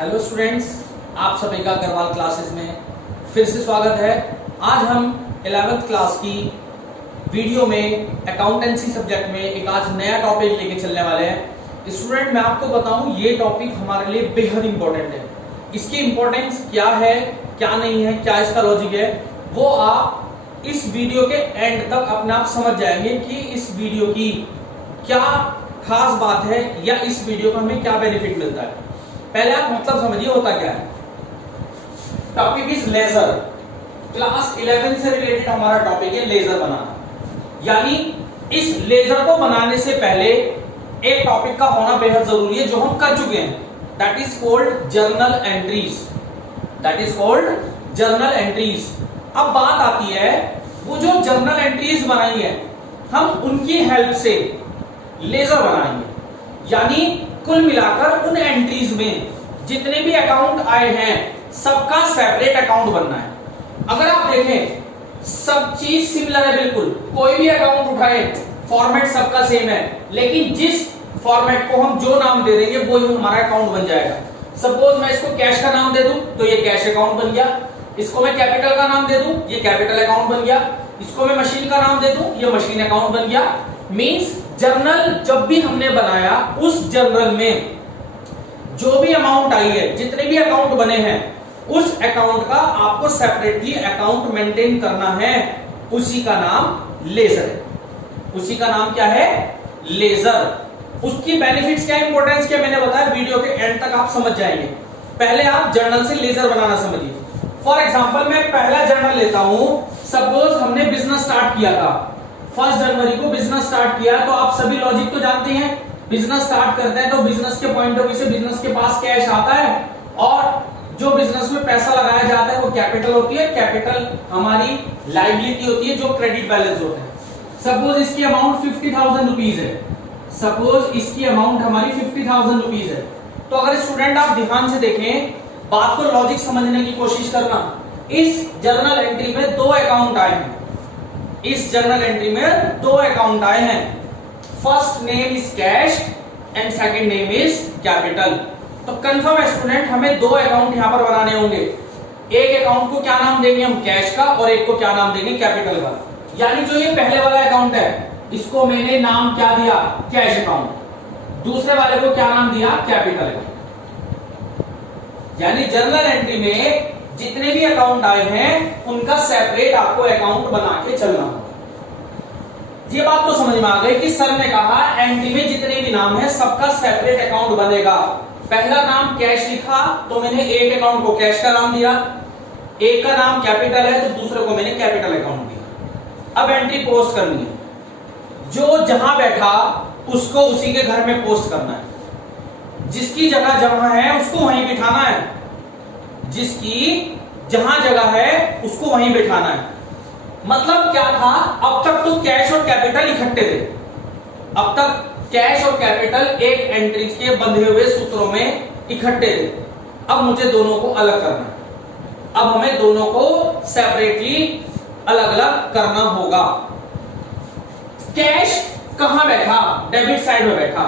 Hello students, आप सभी का अग्रवाल क्लासेस में फिर से स्वागत है। आज हम 11th क्लास की वीडियो में अकाउंटेंसी सब्जेक्ट में एक आज नया टॉपिक लेके चलने वाले हैं। स्टूडेंट, मैं आपको बताऊं, ये टॉपिक हमारे लिए बेहद इंपॉर्टेंट है। इसकी इंपॉर्टेंस क्या है, क्या नहीं है, क्या इसका लॉजिक है, वो आप इस वीडियो के एंड तक अपने आप समझ जाएंगे कि इस वीडियो की क्या खास बात है या इस वीडियो का हमें क्या बेनिफिट मिलता है। पहले आप मतलब समझिए होता क्या है। Topic is laser. क्लास 11 से रिलेटेड हमारा टॉपिक है लेजर बनाना। यानी इस लेजर को बनाने से पहले एक टॉपिक का होना बेहद जरूरी है जो हम कर चुके हैं। That is called journal entries. That is called journal entries. अब बात आती है, वो जो जर्नल एंट्रीज बनाई है हम उनकी हेल्प से लेजर बनाएंगे। यानी कुल मिलाकर उन एंट्रीज में जितने भी अकाउंट आए हैं सबका सेपरेट अकाउंट बनना है। अगर आप देखें सब चीज सिमिलर है, बिल्कुल कोई भी अकाउंट उठाए फॉर्मेट सबका सेम है, लेकिन जिस फॉर्मेट को हम जो नाम दे देंगे वो ही हमारा अकाउंट बन जाएगा। सपोज मैं इसको कैश का नाम दे दूं तो ये कैश अकाउंट बन गया। इसको मैं कैपिटल का नाम दे दूं ये कैपिटल अकाउंट बन गया। इसको मैं मशीन का नाम दे दूं ये मशीन अकाउंट बन गया। मींस जर्नल जब भी हमने बनाया उस जर्नल में जो भी अमाउंट आई है, जितने भी अकाउंट बने हैं, उस अकाउंट का आपको सेपरेटली अकाउंट मेंटेन करना है। उसी का नाम लेजर है। उसी का नाम क्या है? लेजर। उसकी बेनिफिट्स क्या, इंपॉर्टेंस क्या, मैंने बताया, वीडियो के एंड तक आप समझ जाएंगे। पहले आप जर्नल से लेजर बनाना समझिए। फॉर एग्जांपल मैं पहला जर्नल लेता हूं। सपोज हमने बिजनेस स्टार्ट किया था 1 जनवरी को बिजनेस स्टार्ट किया, तो आप सभी लॉजिक तो जानते हैं। बिजनेस स्टार्ट करते हैं तो बिजनेस के पॉइंट ऑफ व्यू से बिजनेस के पास कैश आता है और जो बिजनेस में पैसा लगाया जाता है वो कैपिटल होती है। कैपिटल हमारी लायबिलिटी होती है जो क्रेडिट बैलेंस होता है। सपोज इसकी अमाउंट 50,000 रुपीज है। सपोज इसकी अमाउंट हमारी 50,000 रुपीज है। तो अगर स्टूडेंट आप ध्यान से देखें, बात को लॉजिक समझने की कोशिश करना। इस जर्नल एंट्री में 2 अकाउंट आए हैं। इस जर्नल एंट्री में 2 अकाउंट आए हैं। First name is cash and second name is capital. तो कंफर्म है स्टूडेंट, हमें 2 अकाउंट यहां पर बनाने होंगे। एक अकाउंट को क्या नाम देंगे हम? कैश का, और एक को क्या नाम देंगे? कैपिटल का। यानी जो ये पहले वाला अकाउंट है इसको मैंने नाम क्या दिया? Cash account. दूसरे वाले को क्या नाम दिया? Capital account. यानी जर्नल एंट्री में जितने भी अकाउंट आए हैं उनका सेपरेट आपको अकाउंट बना के चलना होगा। ये बात तो समझ में आ गई कि सर ने कहा एंट्री में जितने भी नाम है सबका सेपरेट अकाउंट बनेगा। पहला नाम कैश लिखा तो मैंने एक अकाउंट को कैश का नाम दिया, एक का नाम कैपिटल है तो दूसरे को मैंने कैपिटल अकाउंट दिया। अब एंट्री पोस्ट करनी है। जो जहां बैठा उसको उसी के घर में पोस्ट करना है। जिसकी जगह जहां है उसको वहीं बिठाना है। जिसकी जहां जगह है उसको वहीं बिठाना है। मतलब क्या था, अब तक तो कैश और कैपिटल इकट्ठे थे। अब तक कैश और कैपिटल एक एंट्री के बंधे हुए सूत्रों में इकट्ठे थे। अब मुझे दोनों को अलग करना है। अब हमें दोनों को सेपरेटली अलग अलग करना होगा। कैश कहां बैठा? डेबिट साइड में बैठा।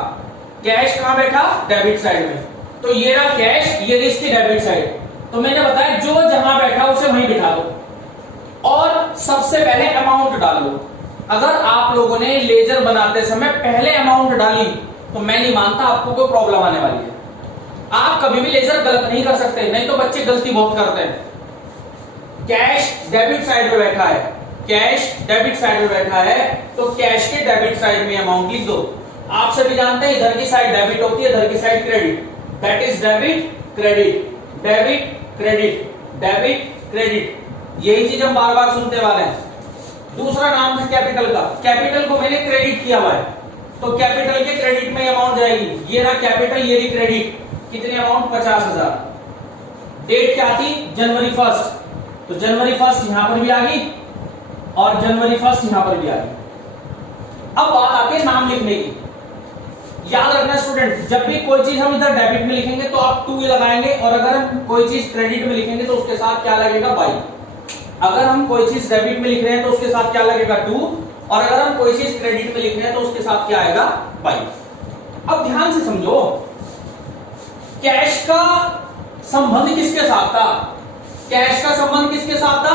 कैश कहां बैठा? डेबिट साइड में। तो ये रहा कैश, ये रही इसकी डेबिट साइड। तो मैंने बताया जो जहां बैठा उसे वहीं बिठा दो और सबसे पहले अमाउंट डालो। अगर आप लोगों ने लेजर बनाते समय पहले अमाउंट डाली तो मैं नहीं मानता आपको कोई प्रॉब्लम आने वाली है। आप कभी भी लेजर गलत नहीं कर सकते, नहीं तो बच्चे गलती बहुत करते हैं। कैश डेबिट साइड में बैठा है, कैश डेबिट साइड में बैठा है तो कैश के डेबिट साइड में अमाउंट लिख दो। आप सभी जानते हैं इधर की साइड डेबिट होती है, इधर की side credit. That is debit credit, debit credit, debit credit. यही चीज हम बार बार सुनते वाले हैं। दूसरा नाम था कैपिटल का। कैपिटल को मैंने क्रेडिट किया हुआ है तो कैपिटल के क्रेडिट में अमाउंट जाएगी। ये रहा कैपिटल, ये रही क्रेडिट। कितनी अमाउंट? 50,000। डेट क्या थी? जनवरी 1। तो जनवरी 1 यहां पर भी आ गई और जनवरी 1 यहां पर भी आ गई। अब बात आती है नाम लिखने की। याद रखना स्टूडेंट, जब भी कोई चीज हम इधर डेबिट में लिखेंगे तो आप 2 लगाएंगे, और अगर हम कोई चीज क्रेडिट में लिखेंगे तो उसके साथ क्या लगेगा? बाई। अगर हम कोई चीज डेबिट में लिख रहे हैं तो उसके साथ क्या लगेगा? 2, और अगर हम कोई चीज क्रेडिट में लिख रहे हैं तो उसके साथ क्या आएगा? बाई। अब ध्यान से समझो, कैश का संबंध किसके साथ था? कैश का संबंध किसके साथ था?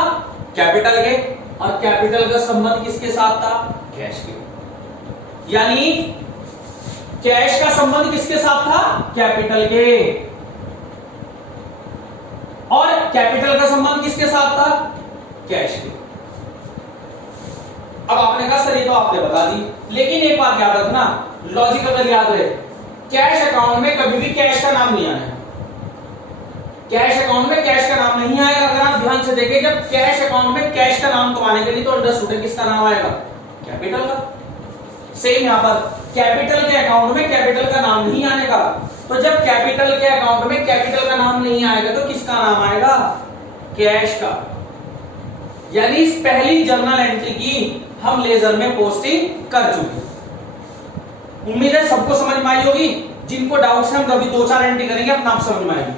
कैपिटल के। और कैपिटल का संबंध किसके साथ था? कैश के। यानी कैश का संबंध किसके साथ था? कैपिटल के। और कैपिटल का संबंध किसके साथ था? कैश के। अब आपने कहा सर ये तो आपने बता दी, लेकिन एक बात याद रखना, लॉजिक अगर याद रहे, कैश अकाउंट में कभी भी कैश का नाम नहीं आएगा। कैश अकाउंट में कैश का नाम नहीं आएगा। अगर आप ध्यान से देखें, जब कैश अकाउंट में कैश का नाम तो आने के लिए तो अंडरस्टूड है किसका नाम आएगा? कैपिटल का। सेम यहां पर कैपिटल के अकाउंट में कैपिटल का नाम नहीं आने का। तो जब कैपिटल के अकाउंट में कैपिटल का नाम नहीं आएगा तो किसका नाम आएगा? कैश का। यानी इस पहली जर्नल एंट्री की हम लेजर में पोस्टिंग कर चुके। उम्मीद है सबको समझ में आई होगी। जिनको डाउट्स हैं हम अभी 2-4 एंट्री करेंगे, अपना आप समझ में आएगी।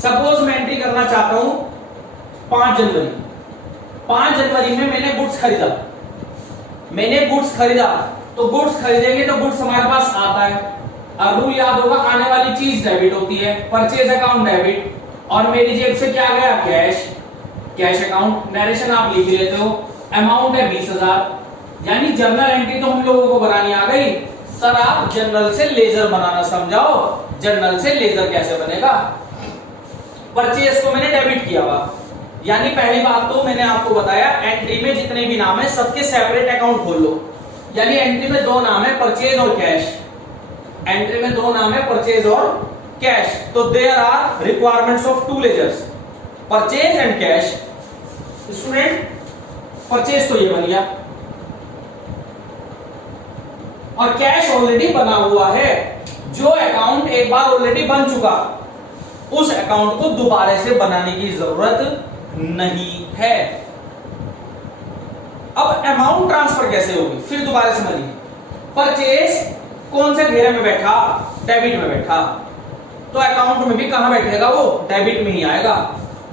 सपोज मैं एंट्री करना चाहता हूं 5 जनवरी। 5 जनवरी में मैंने गुड्स खरीदा। तो गुड्स खरीदेंगे तो गुड्स हमारे पास आता है। अब रूल याद होगा, आने वाली चीज डेबिट होती है, परचेज अकाउंट डेबिट, और मेरी जेब से क्या गया? कैश। कैश अकाउंट नरेशन आप लिख लेते हो, अमाउंट है 20,000। यानी जर्नल एंट्री तो हम लोगों को बनानी आ गई। सर आप जर्नल से लेजर बनाना समझाओ। जर्नल से लेजर कैसे बनेगा? परचेज को मैंने डेबिट किया हुआ, यानी पहली बात तो मैंने आपको बताया, एंट्री में जितने भी नाम है सबके सेपरेट अकाउंट खोल लो। यानी एंट्री में 2 नाम है, परचेज और कैश। एंट्री में 2 नाम है, परचेज और कैश। तो there are requirements of 2 ledgers, purchase and cash. Student purchase तो ये बन गया, और कैश ऑलरेडी बना हुआ है। जो अकाउंट एक बार ऑलरेडी बन चुका, उस अकाउंट को दोबारा से बनाने की जरूरत नहीं है। अब अमाउंट ट्रांसफर कैसे होगी, फिर दोबारा समझिए। परचेज कौन से घेरे में बैठा? डेबिट में बैठा। तो अकाउंट में भी कहां बैठेगा? वो डेबिट में ही आएगा।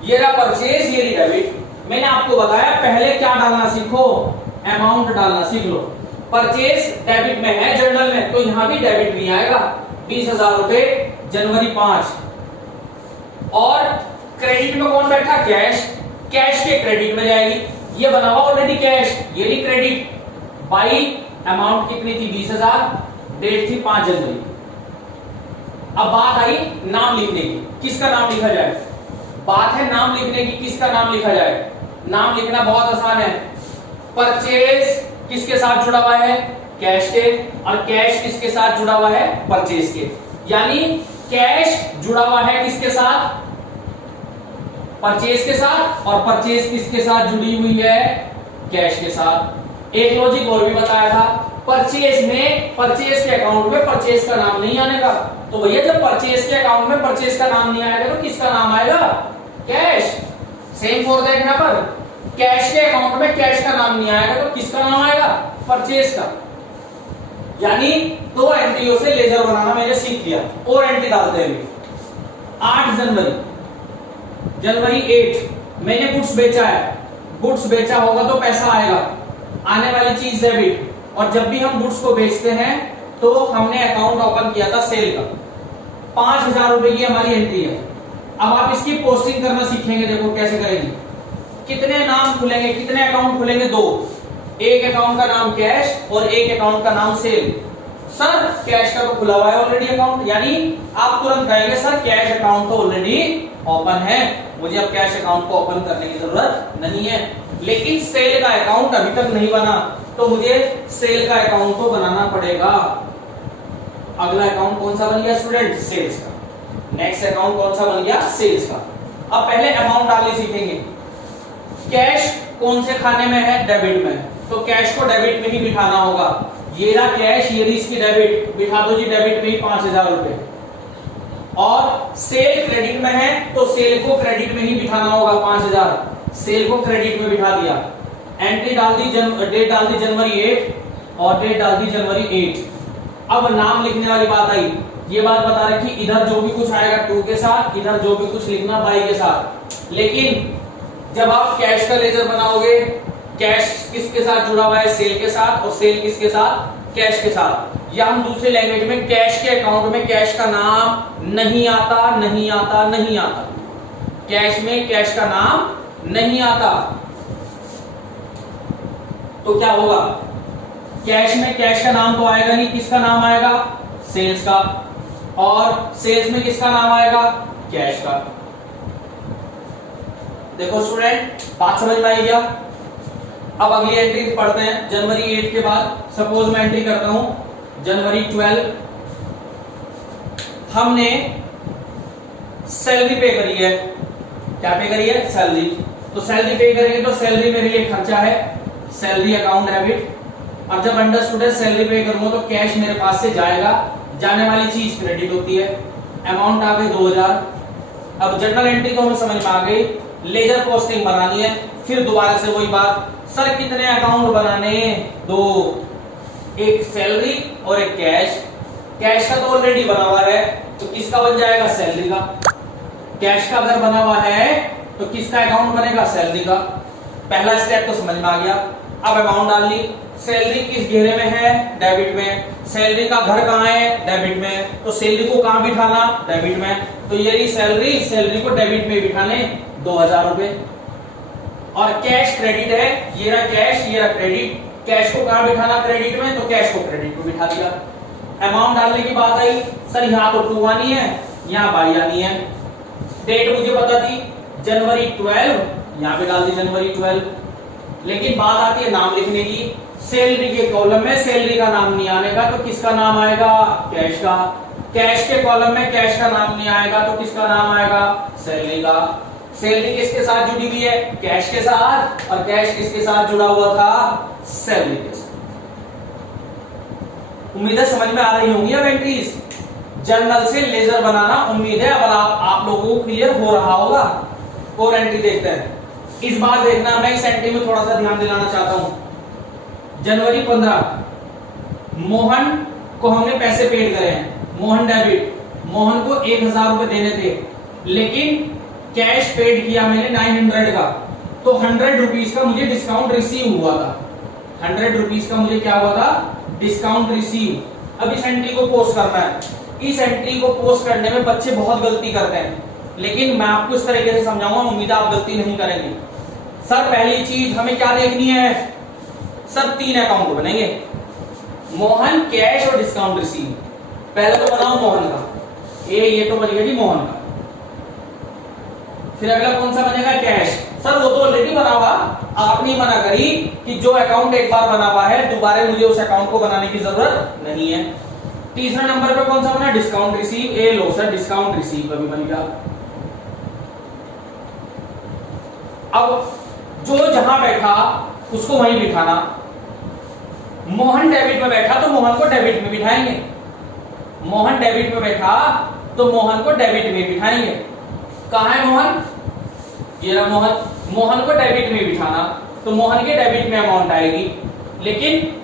ये रहा परचेज, ये रही डेबिट। मैंने आपको बताया पहले क्या डालना सीखो, अमाउंट डालना सीख लो। परचेज डेबिट में है जर्नल में, तो यहां भी डेबिट में आएगा। 20,000 रुपए जनवरी 5। और क्रेडिट में कौन बैठा? कैश। कैश के क्रेडिट में जाएगी, ये बना हुआ ऑलरेडी कैश, ये भी क्रेडिट। बाई अमाउंट कितनी थी? 20,000। डेट थी 5 जनवरी। अब बात आई नाम लिखने की, किसका नाम लिखा जाए? बात है नाम लिखने की, किसका नाम लिखा जाए? नाम लिखना बहुत आसान है। परचेज किसके साथ जुड़ा हुआ है? कैश के। और कैश किसके साथ जुड़ा हुआ है? परचेज के। यानी कैश जुड़ा हुआ है किसके साथ? परचेज के साथ। और परचेज किसके साथ जुड़ी हुई है? कैश के साथ। एक लॉजिक और भी बताया था, परचेज में, परचेज के अकाउंट में परचेज का नाम नहीं आने का। तो भैया जब परचेज के अकाउंट में परचेज का नाम नहीं आएगा तो किसका नाम आएगा? कैश। सेम फॉर दैट, यहां पर कैश के अकाउंट में कैश का नाम नहीं आएगा तो किसका नाम आएगा? परचेज का। यानी 2 एंट्रियों से लेजर बनाना मैंने सीख लिया। और एंट्री डालते हैं 8 जनवरी 8 मैंने गुड्स बेचा है। गुड्स बेचा होगा तो पैसा आएगा, आने वाली चीज डेबिट। और जब भी हम गुड्स को बेचते हैं तो हमने अकाउंट ओपन किया था सेल का, 5,000 रुपए की हमारी एंट्री है। अब आप इसकी पोस्टिंग करना सीखेंगे। देखो कैसे करेंगे, कितने नाम खुलेंगे, कितने अकाउंट खुलेंगे? 2। एक अकाउंट का नाम कैश और एक अकाउंट का नाम सेल। सर कैश का तो खुला हुआ है ऑलरेडी अकाउंट, यानी आप तुरंत कहेंगे सर कैश अकाउंट तो ऑलरेडी ओपन है, मुझे अब कैश अकाउंट को ओपन करने की जरूरत नहीं है। लेकिन सेल का अकाउंट अभी तक नहीं बना, तो मुझे सेल का अकाउंट तो बनाना पड़ेगा। अगला अकाउंट कौन सा बन गया स्टूडेंट? सेल्स का। नेक्स्ट अकाउंट कौन सा बन गया? सेल्स का। अब पहले अमाउंट डालने सीखेंगे। कैश कौन से खाने में है? डेबिट में। तो कैश को डेबिट में ही बिठाना होगा। ये रहा कैश, ये रही इसकी डेबिट, बिठा दो जी डेबिट में ही 5,000 रुपए। और सेल क्रेडिट में है तो सेल को क्रेडिट में ही बिठाना होगा 5,000। सेल को क्रेडिट में बिठा दिया। एंट्री डाल दी, डेट डाल दी जनवरी 8 और डेट डाल दी जनवरी 8। अब नाम लिखने वाली बात आई। ये बात बता रखी, इधर जो भी कुछ आएगा 2 के साथ, इधर जो भी कुछ लिखना बाई के साथ। लेकिन जब आप कैश का लेजर बनाओगे, कैश किसके साथ जुड़ा हुआ है? सेल के साथ। और सेल किसके साथ? कैश के साथ। या हम दूसरी लैंग्वेज में कैश के अकाउंट में कैश का नाम नहीं आता, नहीं आता, नहीं आता, कैश में कैश का नाम नहीं आता, तो क्या होगा? कैश में कैश का नाम तो आएगा नहीं, किसका नाम आएगा? सेल्स का। और सेल्स में किसका नाम आएगा? कैश का। देखो स्टूडेंट, बात समझ में आई क्या? अब अगली एंट्री पढ़ते हैं। जनवरी 8 के बाद सपोज मैं एंट्री करता हूं जनवरी 12, हमने सैलरी पे करी है। क्या पे करी है? सैलरी। तो सैलरी पे करेंगे तो सैलरी मेरे लिए खर्चा है, सैलरी अकाउंट डेबिट। और जब अंडरस्टूड है सैलरी पे करूंगा तो कैश मेरे पास से जाएगा, जाने वाली चीज क्रेडिट होती है। अमाउंट आ गई 2000। अब जनरल एंट्री तो हमें समझ में आ गई, लेजर पोस्टिंग बनानी है। फिर दोबारा से वही बात, सर कितने अकाउंट बनाने? 2, एक सैलरी और एक कैश। कैश का तो ऑलरेडी बना हुआ है, तो किसका बन जाएगा? सैलरी का। कैश का अगर बना हुआ है तो किसका अकाउंट बनेगा? सैलरी का। पहला स्टेप तो समझ में आ गया। अब अमाउंट डाल ली। सैलरी किस घेरे में है? डेबिट में। सैलरी का घर कहां है? डेबिट में। तो सैलरी को कहां बिठाना? डेबिट में। तो ये रही सैलरी, सैलरी को डेबिट में बिठाने 2000 रुपए। और कैश क्रेडिट है, ये रहा कैश, ये रहा क्रेडिट। कैश को कहां बिठाना? क्रेडिट में। तो कैश को क्रेडिट में बिठा दिया। अमाउंट डालने की बात आई, सर यहां तो 2 आनी है, यहां 22 आनी है। डेट मुझे पता थी जनवरी 12, यहां पे डाल दी जनवरी 12। लेकिन बात आती है नाम लिखने की। सैलरी के कॉलम में सैलरी का नाम नहीं आने का, तो किसका नाम आएगा? कैश का। कैश के कॉलम में कैश का नाम नहीं आएगा, तो किसका नाम आएगा? सैलरी का। सैलरी किसके साथ जुड़ी हुई है? कैश के साथ। और कैश किसके साथ जुड़ा हुआ था? सैलरी के साथ। उम्मीद है समझ में आ रही होंगी अब एंट्रीज। जर्नल से लेजर बनाना उम्मीद है अब आप लोगों को क्लियर हो रहा होगा। और एंट्री देखते हैं। इस बार देखना, मैं इस एंट्री में थोड़ा सा ध्यान दिलाना चाहता हूं। जनवरी 15, मोहन को हमने पैसे पेड करे हैं, मोहन डेबिट। मोहन को 1000 रुपए देने थे, लेकिन कैश पेड किया मैंने 900 का। तो 100 रुपीज का मुझे डिस्काउंट रिसीव हुआ था। 100 रुपीज का मुझे क्या हुआ था? Discount receive. अब इस एंट्री को पोस्ट करना है। इस एंट्री को पोस्ट करने में बच्चे बहुत गलती करते हैं, लेकिन मैं आपको इस तरीके से समझाऊंगा, उम्मीद है आप गलती नहीं करेंगे। सर पहली चीज हमें क्या देखनी है? सर 3 अकाउंट बनेंगे, मोहन, कैश और डिस्काउंट रिसीव। पहले तो बनाओ मोहन का, ये तो बन गया जी मोहन का। फिर अगला कौन सा बनेगा? कैश। सर वो तो ऑलरेडी बना हुआ, आपने मना करी कि जो अकाउंट एक बार बना हुआ है दोबारा मुझे उस अकाउंट को बनाने की जरूरत नहीं है। तीसरा नंबर पे कौन सा बना? Discount receive. ए लो सर, डिस्काउंट रिसीव अभी बन गया। अब जो जहां बैठा उसको वहीं बिठाना। मोहन डेबिट में बैठा तो मोहन को डेबिट में बिठाएंगे। मोहन डेबिट में बैठा तो मोहन को डेबिट में बिठाएंगे। कहां है मोहन? ये रहा मोहन। मोहन को डेबिट में बिठाना तो मोहन के डेबिट में अमाउंट आएगी। लेकिन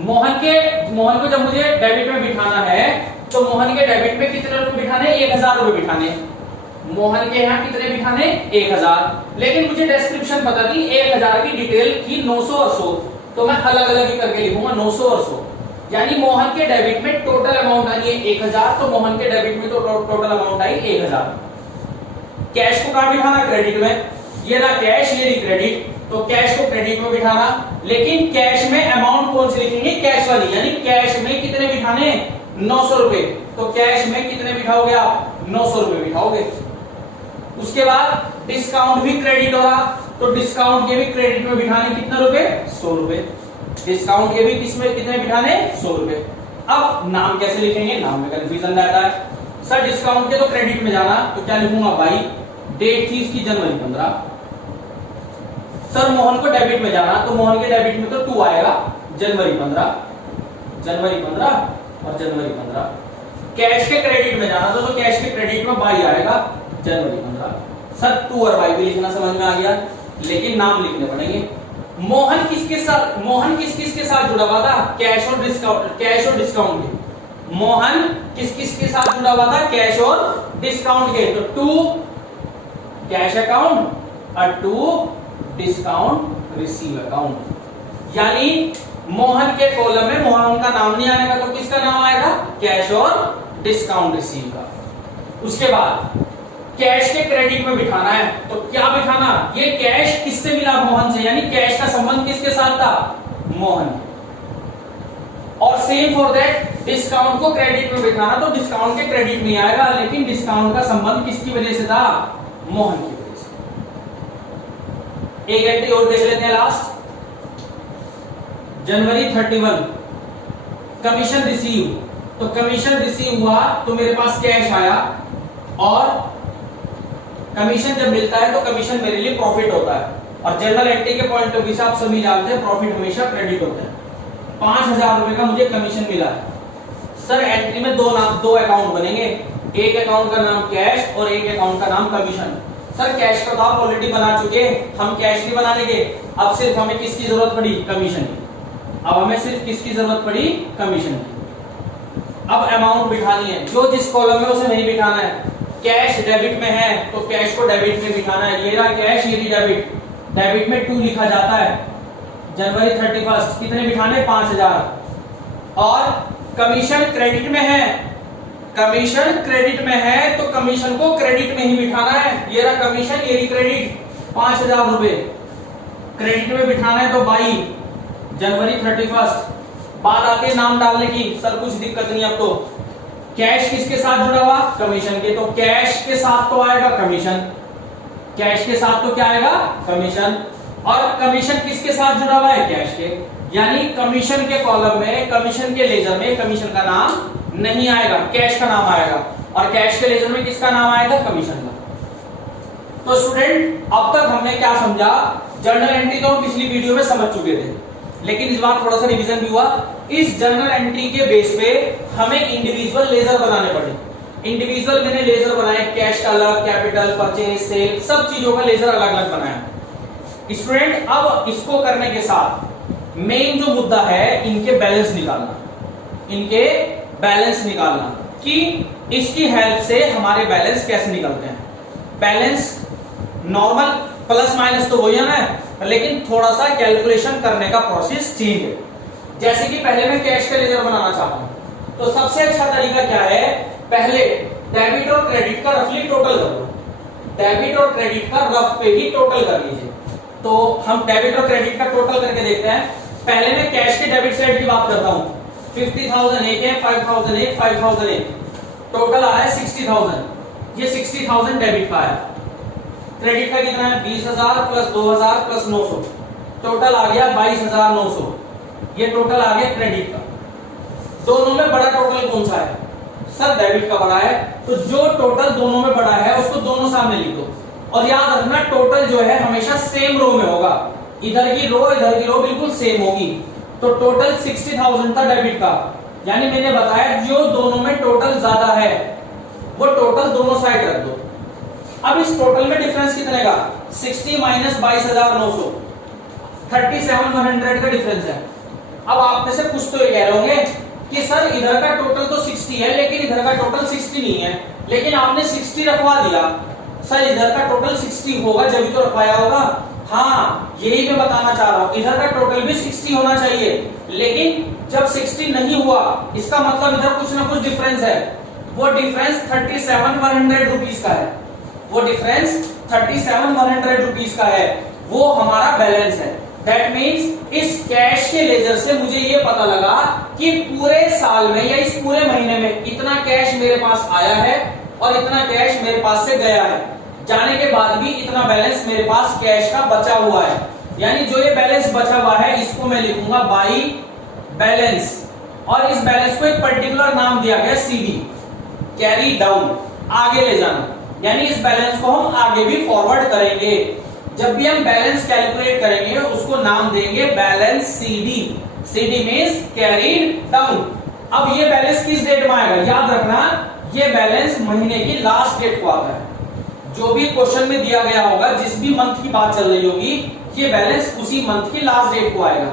मोहन को जब मुझे डेबिट में बिठाना है तो मोहन के डेबिट में कितने रुपए बिठाने? 1000 रुपए बिठाने। मोहन के यहाँ कितने बिठाने? 1000। लेकिन मुझे डिस्क्रिप्शन पता थी 1000 की डिटेल थी 900 और 100, तो मैं अलग अलग ही करके लिखूंगा 900 और 100। यानी मोहन के डेबिट में टोटल अमाउंट आई है 1000, तो मोहन के डेबिट में तो टोटल अमाउंट आई 1000। कैश को कहां बिठाना? क्रेडिट में। ये रहा कैश, ये रही क्रेडिट, तो कैश को क्रेडिट में बिठाना। लेकिन कैश में अमाउंट कौन सी लिखेंगे? कैश वाली। यानी कैश में कितने बिठाने? 900 रुपए। तो कैश में कितने बिठाओगे आप? 900 रुपए बिठाओगे। उसके बाद डिस्काउंट भी क्रेडिट हो रहा, तो डिस्काउंट के भी क्रेडिट में बिठाने कितने रुपए? 100 रुपए। डिस्काउंट के भी किसमें कितने बिठाने? 100 रुपए। अब नाम कैसे लिखेंगे? नाम में कंफ्यूजन रहता है। सर डिस्काउंट के तो क्रेडिट में जाना, तो क्या लिखूंगा? बाई। डेट थी इसकी जनवरी 15। सर मोहन को डेबिट में जाना, तो मोहन के डेबिट में तो 2 आएगा, जनवरी 15, जनवरी 15 और जनवरी 15। कैश के क्रेडिट में जाना तो कैश के क्रेडिट में 22 आएगा, जनवरी 15। सर 2 और 22 भी लिखना समझ में आ गया, लेकिन नाम लिखने पड़ेंगे। मोहन किस किस के साथ जुड़ा हुआ था? कैश और डिस्काउंट के। मोहन किस के साथ जुड़ा हुआ था? कैश और डिस्काउंट के। तो 2 कैश अकाउंट और 2 डिस्काउंट रिसीव अकाउंट। यानी मोहन के कॉलम में मोहन का नाम नहीं आने का, तो किसका नाम आएगा? कैश और डिस्काउंट रिसीव का। उसके बाद कैश के क्रेडिट में बिठाना है, तो क्या बिठाना? ये कैश किससे मिला? मोहन से, यानी कैश का संबंध किसके साथ था? मोहन। और सेम फॉर दैट डिस्काउंट को क्रेडिट में बिठाना, तो डिस्काउंट के क्रेडिट में आएगा, लेकिन डिस्काउंट का संबंध किसकी वजह से था? मोहन की वजह से। एक एंट्री और देख लेते हैं लास्ट, जनवरी 31 कमीशन रिसीव। तो कमीशन रिसीव हुआ तो मेरे पास कैश आया, और कमीशन जब मिलता है तो कमीशन मेरे लिए प्रॉफिट होता है, और जर्नल एंट्री के पॉइंट ऑफ व्यू से आप सभी जानते हैं प्रॉफिट हमेशा क्रेडिट होता है। 5,000 रुपए का मुझे कमीशन मिला है। सर एंट्री में दो अकाउंट बनेंगे, एक अकाउंट का नाम कैश और एक अकाउंट का नाम कमीशन। सर कैश का तो आप ऑलरेडी बना चुके, हम कैश नहीं बनाने के, अब सिर्फ हमें किसकी जरूरत पड़ी? कमीशन की। अब हमें सिर्फ किसकी जरूरत पड़ी? कमीशन की। अब अमाउंट बिठानी है, जो जिस कॉलम में उसे नहीं बिठाना है। कैश डेबिट में है तो कैश को डेबिट में बिठाना है, ये रहा कैश, ये रही डेबिट। डेबिट में 2 लिखा जाता है। जनवरी 31 कितने बिठाने? 5,000। और कमीशन क्रेडिट में है, कमीशन क्रेडिट में है तो कमीशन को क्रेडिट में ही बिठाना है। ये रहा कमीशन, ये रही क्रेडिट, 5,000 रुपए क्रेडिट में बिठाना है। तो 22 जनवरी 31 बात आती है नाम डालने की। सर कुछ दिक्कत नहीं, अब तो कैश किसके साथ जुड़ा हुआ? कमीशन के, तो कैश के साथ तो आएगा कमीशन, कैश के साथ तो क्या आएगा? कमीशन। और कमीशन किसके साथ जुड़ा हुआ है? कैश के, यानी कमीशन के कॉलम में, कमीशन के लेजर में कमीशन का नाम नहीं आएगा, कैश का नाम आएगा, और कैश के लेजर में किसका नाम आएगा? कमीशन का। तो स्टूडेंट अब तक हमने क्या समझा? जर्नल एंट्री तो हम पिछली वीडियो में समझ चुके थे, लेकिन इस बार थोड़ा सा रिवीजन भी हुआ। इस जर्नल एंट्री के बेस पे हमें इंडिविजुअल लेजर बनाने पड़े। इंडिविजुअल मैंने लेजर बनाए, कैश का अलग, कैपिटल, परचेज, सेल, सब चीजों का लेजर अलग अलग बनाया। स्टूडेंट अब इसको करने के साथ मेन जो मुद्दा है, इनके बैलेंस निकालना, इनके बैलेंस निकालना कि इसकी हेल्प से हमारे बैलेंस कैसे निकलते हैं। बैलेंस नॉर्मल प्लस माइनस तो वही है ना, लेकिन थोड़ा सा कैलकुलेशन करने का प्रोसेस चेंज है। जैसे कि पहले मैं कैश का लेजर बनाना चाहता हूं, तो सबसे अच्छा तरीका क्या है? पहले डेबिट और क्रेडिट का रफली टोटल कर लो, डेबिट और क्रेडिट का रफ पे ही टोटल कर लीजिए। तो हम डेबिट और क्रेडिट का टोटल करके देखते हैं। पहले मैं कैश के डेबिट साइड की बात करता हूं। 50,000 एक है, 5,000 एक, 5,000 एक, टोटल आ रहा है 60,000। ये 60,000 डेबिट का है। क्रेडिट का कितना है? 20,000 प्लस 2,000 प्लस 900, टोटल आ गया 22,900। ये टोटल आ गया क्रेडिट का। दोनों में बड़ा टोटल कौन सा है? सर डेबिट का बड़ा है, तो जो टोटल दोनों में बड़ा है उसको दोनों सामने लिख दो। और याद रखना टोटल जो है हमेशा सेम रो में होगा, इधर की रो बिल्कुल सेम होगी। तो टोटल 60,000 था डेबिट का, यानी मैंने बताया जो दोनों में टोटल ज्यादा है वो टोटल दोनों साइड रख दो। अब इस टोटल में डिफरेंस कितने का? 60 माइनस 22,900, 37,100 का डिफरेंस है। अब आप में से कुछ तो ये कह रहे होंगे कि सर इधर का टोटल तो 60 है लेकिन इधर का टोटल 60 नहीं है, लेकिन आपने 60 रखवा दिया। सर इधर का टोटल 60 होगा जब तो रखवाया होगा। हाँ यही मैं बताना चाह रहा हूं, इधर का टोटल भी 60 होना चाहिए, लेकिन जब 60 नहीं हुआ इसका मतलब इधर कुछ ना कुछ डिफरेंस है। वो डिफरेंस 37,100 रुपीज का है, वो डिफरेंस 37,100 रुपीज का है, वो हमारा बैलेंस है। दैट मीन्स इस कैश के लेजर से मुझे ये पता लगा कि पूरे साल में या इस पूरे महीने में इतना कैश मेरे पास आया है और इतना कैश मेरे पास से गया है। जाने के बाद भी इतना बैलेंस मेरे पास कैश का बचा हुआ है, यानी जो ये बैलेंस बचा हुआ है इसको मैं लिखूंगा बाई बैलेंस, और इस बैलेंस को एक पर्टिकुलर नाम दिया गया सीडी, कैरी डाउन, आगे ले जाना, यानी इस बैलेंस को हम आगे भी फॉरवर्ड करेंगे। जब भी हम बैलेंस कैलकुलेट करेंगे उसको नाम देंगे balance CD, CD means carried down. अब ये बैलेंस किस डेट में आएगा? याद रखना ये बैलेंस महीने की लास्ट डेट को आता है। जो भी क्वेश्चन में दिया गया होगा, जिस भी मंथ की बात चल रही होगी, ये बैलेंस उसी मंथ की लास्ट डेट को आएगा।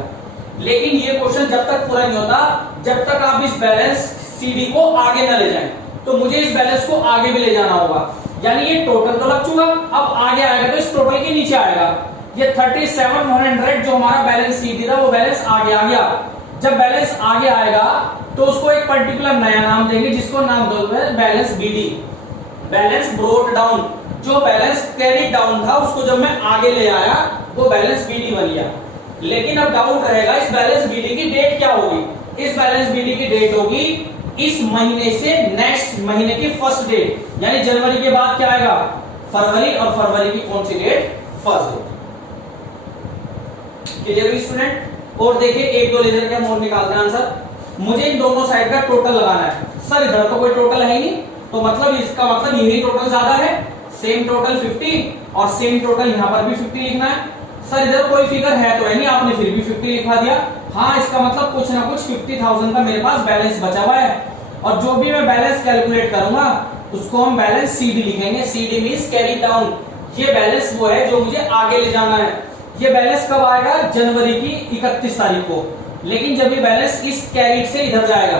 लेकिन ये क्वेश्चन जब तक पूरा नहीं होता जब तक आप इस बैलेंस सीडी को आगे न ले जाएं, तो मुझे इस बैलेंस को आगे भी ले जाना होगा। यानी ये टोटल तो लग चुका, अब आगे आएगा तो इस टोटल के नीचे आएगा, ये 37,100 जो हमारा बैलेंस सीडी था वो बैलेंस आगे आ गया। जब बैलेंस आगे आएगा तो उसको एक पर्टिकुलर नया नाम देंगे जिसको नाम दोगे balance BD, balance brought down. जो बैलेंस कैरी डाउन था उसको जब मैं आगे ले आया वो बैलेंस बीडी बन गया। लेकिन अब डाउट रहेगा इस बैलेंस बीडी की डेट क्या होगी। इस बैलेंस बीडी की डेट होगी इस महीने से नेक्स्ट महीने की फर्स्ट डेट, यानी जनवरी के बाद क्या आएगा फरवरी, और फरवरी की कौन सी date first date. Clear student. और देखिए एक दो लेजर के हम और निकालते हैं आंसर। मुझे इन दोनों साइड का टोटल लगाना है। सर इधर तो कोई टोटल है नहीं, तो मतलब इसका मतलब यही टोटल ज्यादा है, सेम टोटल 50 और सेम टोटल यहां पर भी 50 लिखना है। सर इधर कोई फिगर है तो है नहीं, आपने फिर भी 50 लिखा दिया। हाँ इसका मतलब कुछ ना कुछ 50,000 का मेरे पास बैलेंस बचा हुआ है, और जो भी मैं बैलेंस कैलकुलेट करूंगा उसको हम बैलेंस सीडी लिखेंगे। CD means carry down. ये बैलेंस वो है जो मुझे आगे ले जाना है। ये बैलेंस कब आएगा जनवरी की 31 तारीख को। लेकिन जब ये बैलेंस इस कैरिड से इधर जाएगा,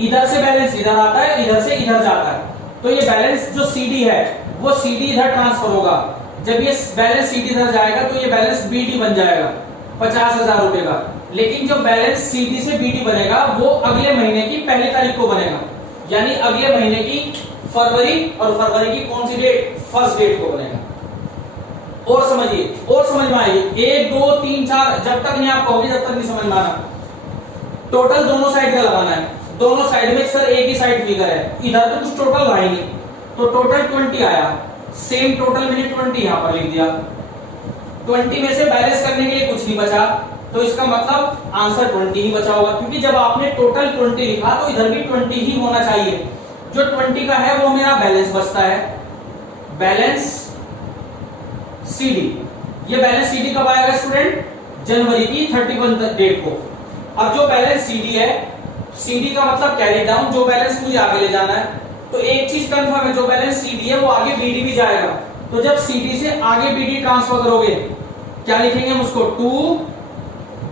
इधर से बैलेंस इधर आता है, इधर से इधर जाता है, तो ये बैलेंस जो सीडी है वो सीडी इधर ट्रांसफर होगा। जब ये बैलेंस सीडी इधर जाएगा तो ये बैलेंस बीडी बन जाएगा 50,000 रुपए का। लेकिन जो बैलेंस सीडी से बीडी बनेगा वो अगले महीने की पहली तारीख को बनेगा, यानी अगले महीने की फरवरी, और फरवरी की कौन सी डेट फर्स्ट डेट को बनेगा। और समझिए, और समझ में आएगी। 1 2 3 4 जब तक नहीं आप कहोगे जब तक नहीं समझ में आना। टोटल दोनों साइड का लगाना है। दोनों साइड में सर एक ही साइड फिगर है, इधर तो कुछ टोटल रहा ही नहीं, तो टोटल 20 आया। सेम टोटल मैंने 20 यहां पर लिख दिया। 20 में से बैलेंस करने के लिए कुछ नहीं बचा, तो इसका मतलब आंसर 20 ही बचा होगा, क्योंकि जब आपने टोटल 20 लिखा तो इधर भी 20 ही होना चाहिए। जो 20 का है वो मेरा बैलेंस बचता है, बैलेंस सीडी। ये बैलेंस सीडी कब आएगा स्टूडेंट जनवरी की 31 डेट को। अब जो बैलेंस सीडी है, सीडी का मतलब कैरी डाउन, जो बैलेंस मुझे आगे ले जाना है। तो एक चीज कंफर्म है, जो बैलेंस सीडी है वो आगे बीडी भी जाएगा। तो जब सीडी से आगे बीडी ट्रांसफर करोगे क्या लिखेंगे हम उसको, टू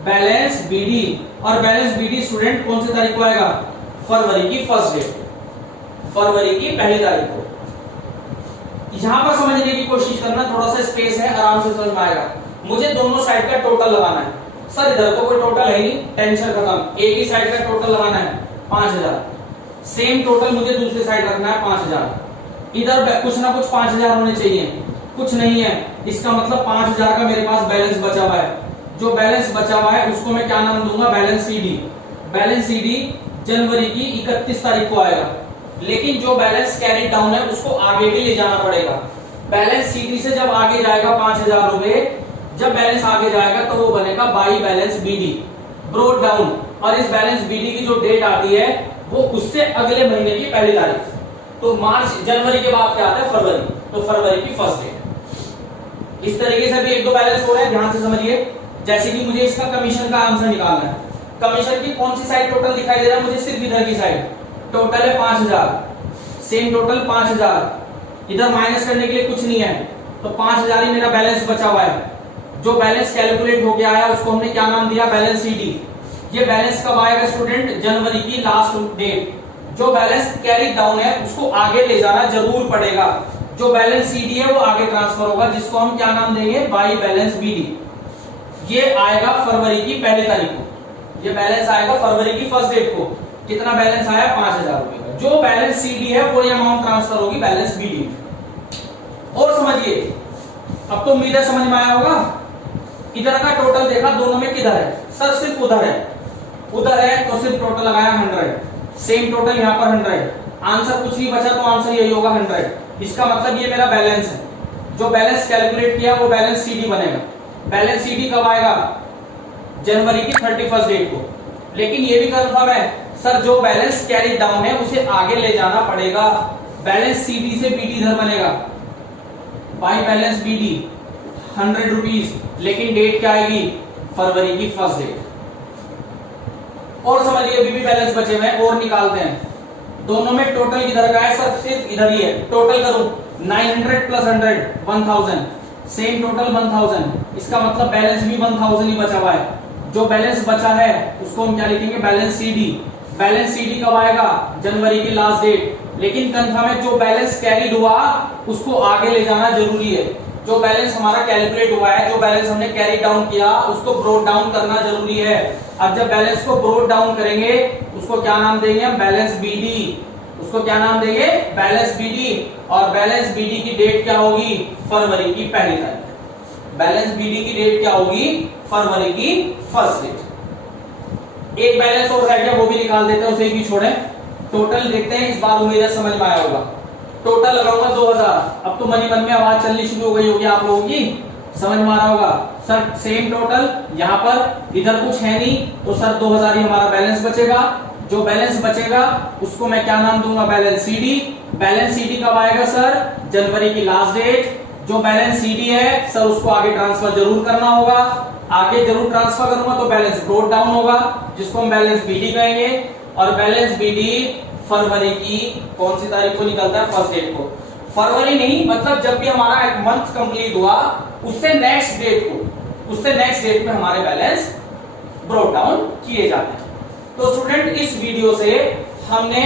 बैलेंस बीडी। और बैलेंस बीडी स्टूडेंट कौन सी तारीख को आएगा फरवरी की फर्स्ट डेट, फरवरी की पहली तारीख को। यहां पर समझने की कोशिश करना, थोड़ा सा स्पेस है, आराम से समझ में आएगा। मुझे दोनों साइड का टोटल लगाना है। सर इधर तो कोई टोटल है नहीं, टेंशन खत्म। एक ही साइड का टोटल लगाना है 5,000। सेम टोटल मुझे दूसरी साइड रखना है 5,000। इधर कुछ ना कुछ 5,000 होने चाहिए, कुछ नहीं है। इसका मतलब 5,000 का मेरे पास बैलेंस बचा हुआ है। जो बैलेंस बचा हुआ है उसको मैं क्या नाम दूंगा, बैलेंस सीडी। बैलेंस सीडी जनवरी की 31 तारीख को आएगा। लेकिन जो बैलेंस कैरी डाउन है उसको आगे भी ले जाना पड़ेगा। बैलेंस सीडी से जब आगे जाएगा 5,000 रुपए, जब बैलेंस आगे जाएगा तो वो बनेगा by balance BD brought down. और इस बैलेंस बीडी की जो डेट आती है वो उससे अगले महीने की पहली तारीख। तो मार्च जनवरी के बाद क्या आता है फरवरी, तो फरवरी की फर्स्ट डेट। इस तरीके से भी एक दो बैलेंस हो रहे हैं, ध्यान से समझिए। जैसे कि मुझे इसका कमीशन का आंसर निकालना है। कमीशन की कौन सी साइड टोटल दिखाई दे रहा है मुझे, सिर्फ इधर की साइड टोटल है 5,000, सेम टोटल 5,000। इधर माइनस करने के लिए कुछ नहीं है, तो 5,000 ही मेरा बैलेंस बचा हुआ है। जो बैलेंस कैलकुलेट होके आया उसको हमने क्या नाम दिया, बैलेंस सीडी। ये बैलेंस कब आएगा स्टूडेंट, जनवरी की लास्ट डेट। जो बैलेंस कैरी डाउन है उसको आगे ले जाना जरूर पड़ेगा। जो बैलेंस सीडी है वो आगे ट्रांसफर होगा, जिसको हम क्या नाम देंगे, बाई बैलेंस बीडी। ये आएगा फरवरी की पहली तारीख को। ये बैलेंस आएगा फरवरी की फर्स्ट डेट को। कितना बैलेंस आया, 5,000 रुपए का। जो बैलेंस सीडी है वो अमाउंट ट्रांसफर होगी बैलेंस बीडी। और समझिए, अब तो उम्मीद है समझ में आया होगा। इधर का टोटल देखा, दोनों में किधर है, सर सिर्फ उधर है। उधर है तो सिर्फ टोटल लगाया 100। सेम टोटल यहाँ पर 100। आंसर कुछ नहीं बचा तो आंसर यही होगा 100। इसका मतलब ये मेरा बैलेंस है। जो बैलेंस कैलकुलेट किया वो बैलेंस सीडी बनेगा। बैलेंस सीडी कब आएगा, जनवरी की 31 डेट को। लेकिन ये भी कंफर्म है सर, जो बैलेंस कैरी डाउन है उसे आगे ले जाना पड़ेगा। बैलेंस सीडी से बीडी इधर बनेगा, बाई बैलेंस बीडी 100 रुपीज। लेकिन डेट क्या आएगी, फरवरी की फर्स्ट डेट। और समझिए अभी भी बैलेंस बचे हुए हैं, और निकालते हैं। दोनों में टोटल किधर का है, सर सिर्फ इधर ही है। टोटल करूं 900 प्लस 100 1000, सेम टोटल 1000। इसका मतलब बैलेंस भी 1000 ही बचा हुआ है। जो बैलेंस बचा है उसको हम क्या लिखेंगे, बैलेंस सीडी। बैलेंस सीडी कब आएगा, जनवरी की लास्ट डेट। लेकिन कंफर्म है जो बैलेंस कैरीड हुआ उसको आगे ले जाना जरूरी है। जो बैलेंस हमारा कैलकुलेट हुआ है, जो बैलेंस हमने कैरी डाउन किया, उसको ब्रोट डाउन करना जरूरी है। अब जब बैलेंस को ब्रोट डाउन करेंगे उसको क्या नाम देंगे हम? Balance BD. उसको क्या नाम देंगे? Balance BD. और बैलेंस बीडी की डेट क्या होगी? फरवरी की पहली तारीख। बैलेंस बीडी की डेट क्या होगी? फरवरी की फर्स्ट डेट। एक बैलेंस और रह गया, वो भी निकाल देते हैं, उसे भी छोड़े। टोटल देखते हैं, इस बार उम्मीद है समझ में आया होगा। टोटल लगाऊंगा 2000। अब तो मन ही मन में आवाज चलनी शुरू हो गई होगी आप लोगों की, समझ में आ रहा होगा। सर सेम टोटल, यहाँ पर इधर कुछ है नहीं, तो सर 2000 ही हमारा बैलेंस बचेगा। जो बैलेंस बचेगा उसको मैं क्या नाम दूंगा? Balance CD. बैलेंस सीडी कब आएगा सर? जनवरी की लास्ट डेट। जो बैलेंस सीडी है सर उसको आगे ट्रांसफर जरूर करना होगा। आगे जरूर ट्रांसफर करूंगा तो बैलेंस ब्रोट डाउन होगा, जिसको हम बैलेंस बीडी कहेंगे। और बैलेंस बीडी फरवरी की कौन सी तारीख को निकलता है? फर्स्ट डेट को। फरवरी नहीं, मतलब जब भी हमारा एक मंथ कंप्लीट हुआ उससे नेक्स्ट डेट में हमारे बैलेंस ब्रोट डाउन किए जाते हैं। तो स्टूडेंट इस वीडियो से हमने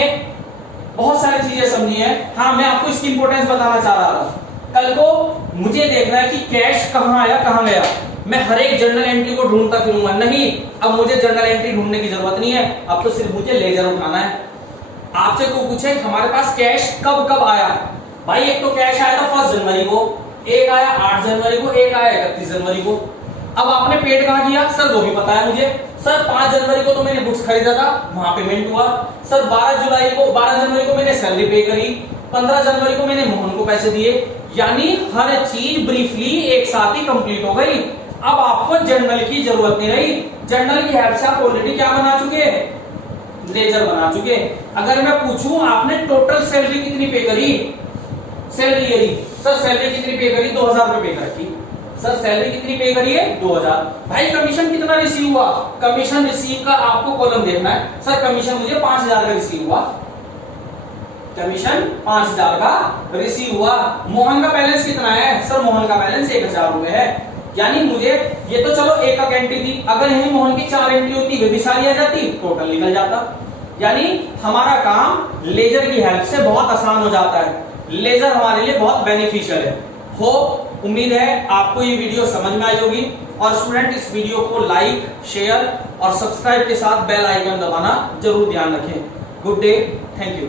बहुत सारी चीजें समझी है। हाँ, मैं आपको इसकी इंपॉर्टेंस बताना चाह रहा था। कल को मुझे देखना है कि कैश कहां आया कहां गया, मैं हर एक जर्नल एंट्री को ढूंढता फिरूंगा नहीं। अब मुझे जर्नल एंट्री ढूंढने की जरूरत नहीं है, अब तो सिर्फ मुझे लेजर उठाना है। आपसे कोई पूछे हमारे पास कैश कब कब आया, भाई एक तो कैश आया था 1 जनवरी को, एक आया 8 जनवरी को, एक आया 31 जनवरी को। अब आपने पेड कहां किया सर? वो भी पता है मुझे। सर 5 जनवरी को तो मैंने बुक्स खरीदा था, वहां पेमेंट हुआ। सर 12 जनवरी को मैंने सैलरी पे करी, 15 जनवरी को मैंने मोहन को पैसे दिए। यानी हर चीज ब्रीफली एक साथ ही कंप्लीट हो गई। अब आपको जर्नल की जरूरत नहीं रही। जर्नल की हेल्प से आप ऑलरेडी क्या बना चुके? लेजर बना चुके। अगर मैं पूछूं आपने टोटल सैलरी कितनी पे करी? सैलरी यही सर, सैलरी कितनी पे करी? 2000 रुपए पे करी। सर सैलरी कितनी पे करी है? 2000। भाई कमीशन कितना रिसीव हुआ? कमीशन रिसीव का आपको कॉलम देखना है। सर कमीशन मुझे 5000 का रिसीव हुआ, कमीशन 5000 का रिसीव हुआ। मोहन का बैलेंस कितना है? सर मोहन का बैलेंस 1000 रुपए है। यानी मुझे ये तो चलो एक एंट्री थी, अगर यही मोहन की 4 एंट्री होती, वे भी सारी आ जाती, टोटल निकल जाता। यानी हमारा काम लेजर की हेल्प से बहुत आसान हो जाता है। लेजर हमारे लिए बहुत बेनिफिशियल है। उम्मीद है आपको ये वीडियो समझ में आई होगी। और स्टूडेंट इस वीडियो को लाइक, शेयर और सब्सक्राइब के साथ बेल आइकन दबाना जरूर ध्यान रखें। Good day, thank you.